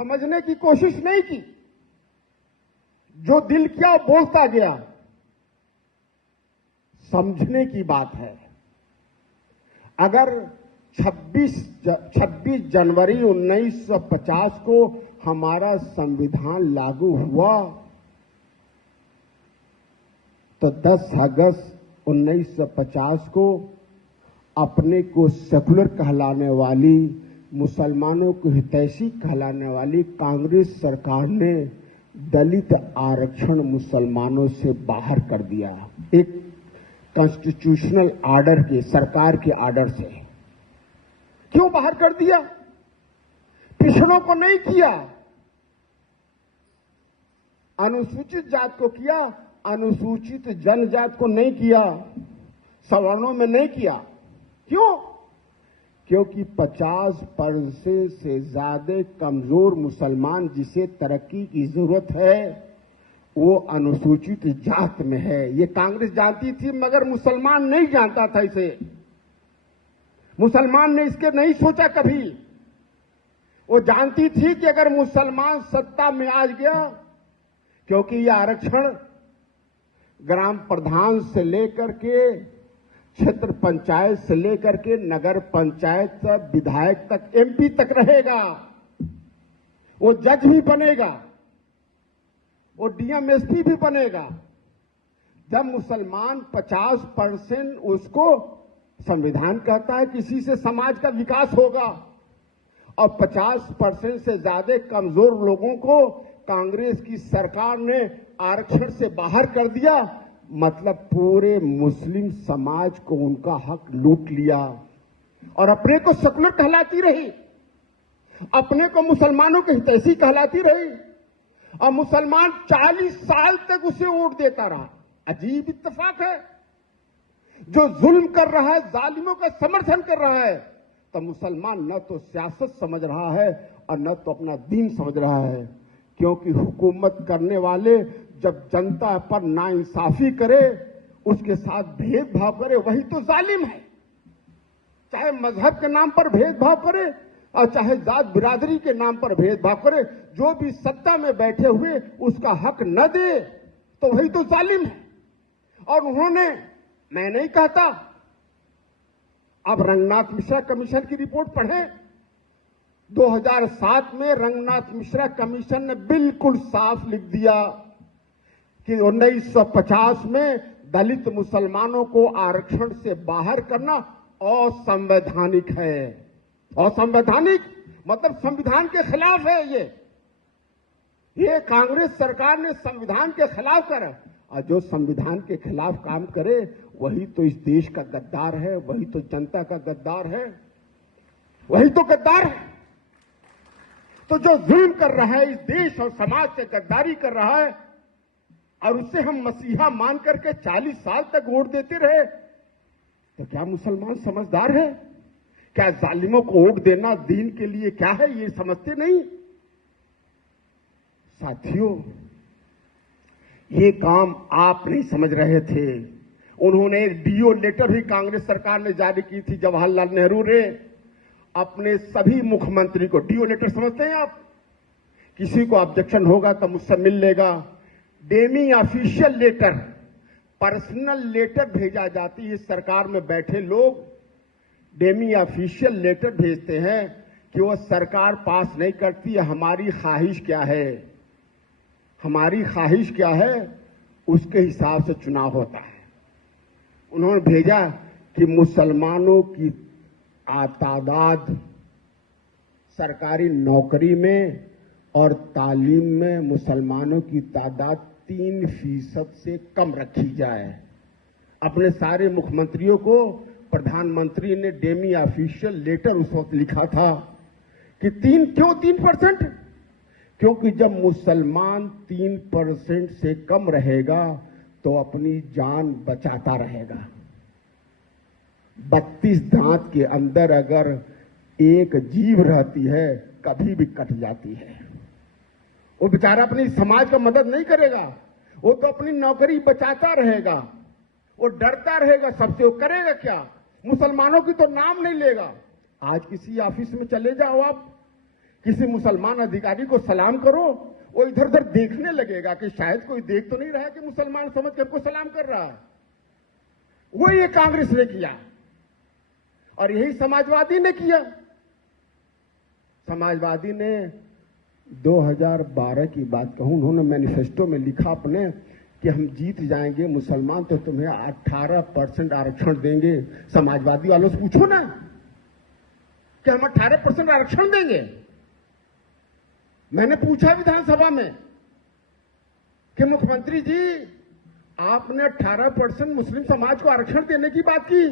समझने की कोशिश नहीं की। जो दिल किया बोलता गया। समझने की बात है। अगर 26 जनवरी 1950 को हमारा संविधान लागू हुआ तो 10 अगस्त 1950 को अपने को सेकुलर कहलाने वाली, मुसलमानों को हितैषी कहलाने वाली कांग्रेस सरकार ने दलित आरक्षण मुसलमानों से बाहर कर दिया। एक कॉन्स्टिट्यूशनल ऑर्डर के, सरकार के ऑर्डर से। क्यों बाहर कर दिया? पिछड़ों को नहीं किया, अनुसूचित जात को किया, अनुसूचित जनजात को नहीं किया, सवर्णों में नहीं किया। क्यों? क्योंकि 50% से ज्यादा कमजोर मुसलमान जिसे तरक्की की जरूरत है वो अनुसूचित जात में है। ये कांग्रेस जानती थी, मगर मुसलमान नहीं जानता था इसे। मुसलमान ने इसके नहीं सोचा कभी। वो जानती थी कि अगर मुसलमान सत्ता में आ गया, क्योंकि यह आरक्षण ग्राम प्रधान से लेकर के, क्षेत्र पंचायत से लेकर के नगर पंचायत तक, विधायक तक, एमपी तक रहेगा। वो जज भी बनेगा, वो डीएम एसपी भी बनेगा। जब मुसलमान 50% उसको संविधान कहता है किसी से समाज का विकास होगा, और 50% से ज्यादा कमजोर लोगों को कांग्रेस की सरकार ने आरक्षण से बाहर कर दिया, मतलब पूरे मुस्लिम समाज को उनका हक लूट लिया। और अपने को सेकुलर कहलाती रही, अपने को मुसलमानों के हितैषी कहलाती रही, और मुसलमान 40 साल तक उसे वोट देता रहा। अजीब इत्तेफाक है। जो जुल्म कर रहा है, जालिमों का समर्थन कर रहा है, तो मुसलमान न तो सियासत समझ रहा है और न तो अपना दीन समझ रहा है। क्योंकि हुकूमत करने वाले जब जनता पर नाइंसाफी करे, उसके साथ भेदभाव करे, वही तो जालिम है। चाहे मजहब के नाम पर भेदभाव करे और चाहे जात बिरादरी के नाम पर भेदभाव करे, जो भी सत्ता में बैठे हुए उसका हक न दे तो वही तो जालिम है। और उन्होंने, मैं नहीं कहता, अब रंगनाथ मिश्रा कमीशन की रिपोर्ट पढ़ें। 2007 में रंगनाथ मिश्रा कमीशन ने बिल्कुल साफ लिख दिया कि 1950 में दलित मुसलमानों को आरक्षण से बाहर करना असंवैधानिक है। असंवैधानिक मतलब संविधान के खिलाफ है। ये कांग्रेस सरकार ने संविधान के खिलाफ करा, और जो संविधान के खिलाफ काम करे वही तो इस देश का गद्दार है, वही तो जनता का गद्दार है, वही तो गद्दार है। तो जो जुल्म कर रहा है, इस देश और समाज से गद्दारी कर रहा है, और उससे हम मसीहा मान करके 40 साल तक वोट देते रहे, तो क्या मुसलमान समझदार है? क्या जालिमों को वोट देना दीन के लिए क्या है, ये समझते नहीं? साथियों, ये काम आप नहीं समझ रहे थे। उन्होंने एक डीओ लेटर भी कांग्रेस सरकार ने जारी की थी। जवाहरलाल नेहरू ने अपने सभी मुख्यमंत्री को, डीओ लेटर समझते हैं आप? किसी को ऑब्जेक्शन होगा तो मुझसे मिल लेगा। Demi official letter, personal letter भेजा जाती है। सरकार में बैठे लोग डेमी ऑफिशियल लेटर भेजते हैं कि वो सरकार पास नहीं करती है, हमारी ख्वाहिश क्या है, हमारी ख्वाहिश क्या है, उसके हिसाब से चुनाव होता है। उन्होंने भेजा कि मुसलमानों की तादाद सरकारी नौकरी में और तालीम में मुसलमानों की तादाद 3% से कम रखी जाए। अपने सारे मुख्यमंत्रियों को प्रधानमंत्री ने डेमी ऑफिशियल लेटर उस वक्त लिखा था कि क्यों 3%? क्योंकि जब मुसलमान 3% से कम रहेगा तो अपनी जान बचाता रहेगा। 32 दांत के अंदर अगर एक जीव रहती है, कभी भी कट जाती है। वो बेचारा अपनी समाज का मदद नहीं करेगा, वो तो अपनी नौकरी बचाता रहेगा, वो डरता रहेगा सबसे। वो करेगा क्या? मुसलमानों की तो नाम नहीं लेगा। आज किसी ऑफिस में चले जाओ आप, किसी मुसलमान अधिकारी को सलाम करो, वो इधर उधर देखने लगेगा कि शायद कोई देख तो नहीं रहा है कि मुसलमान समझ के हमको सलाम कर रहा है। वो ये कांग्रेस ने किया और यही समाजवादी ने किया। समाजवादी ने 2012 की बात कहूं, उन्होंने मैनिफेस्टो में लिखा अपने कि हम जीत जाएंगे मुसलमान तो तुम्हें 18% आरक्षण देंगे। समाजवादी वालों से पूछो ना कि हम 18% आरक्षण देंगे। मैंने पूछा विधानसभा में कि मुख्यमंत्री जी आपने 18% मुस्लिम समाज को आरक्षण देने की बात की,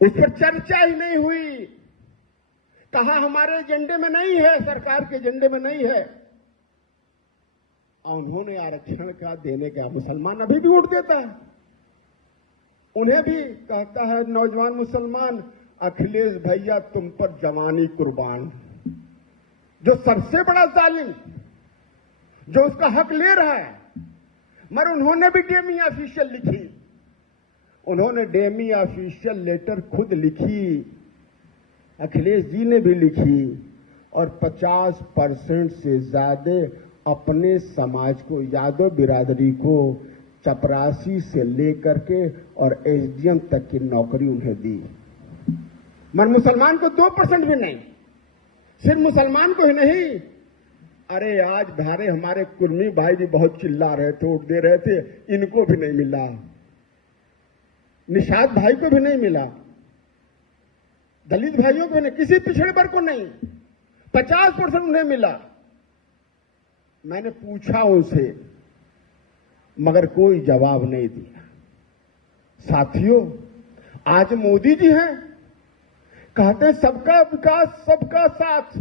उस पर चर्चा ही नहीं हुई। कहा हमारे एजेंडे में नहीं है, सरकार के एजेंडे में नहीं है। और उन्होंने आरक्षण का देने का, मुसलमान अभी भी वोट देता है, उन्हें भी कहता है नौजवान मुसलमान, अखिलेश भैया तुम पर जवानी कुर्बान। जो सबसे बड़ा जालिम, जो उसका हक ले रहा है, मगर उन्होंने भी डेमी ऑफिशियल लिखी, उन्होंने डेमी ऑफिशियल लेटर खुद लिखी, अखिलेश जी ने भी लिखी, और 50% से ज्यादा अपने समाज को, यादव बिरादरी को चपरासी से लेकर के और एसडीएम तक की नौकरी उन्हें दी। मगर मुसलमान को 2% भी नहीं। सिर्फ मुसलमान को ही नहीं, अरे आज भारे हमारे कुर्मी भाई भी बहुत चिल्ला रहे थे, वोट दे रहे थे, इनको भी नहीं मिला। निषाद भाई को भी नहीं मिला, दलित भाइयों को नहीं, किसी पिछड़े वर्ग को नहीं, 50% उन्हें मिला। मैंने पूछा उनसे, मगर कोई जवाब नहीं दिया। साथियों, आज मोदी जी हैं, कहते हैं सबका विकास सबका साथ।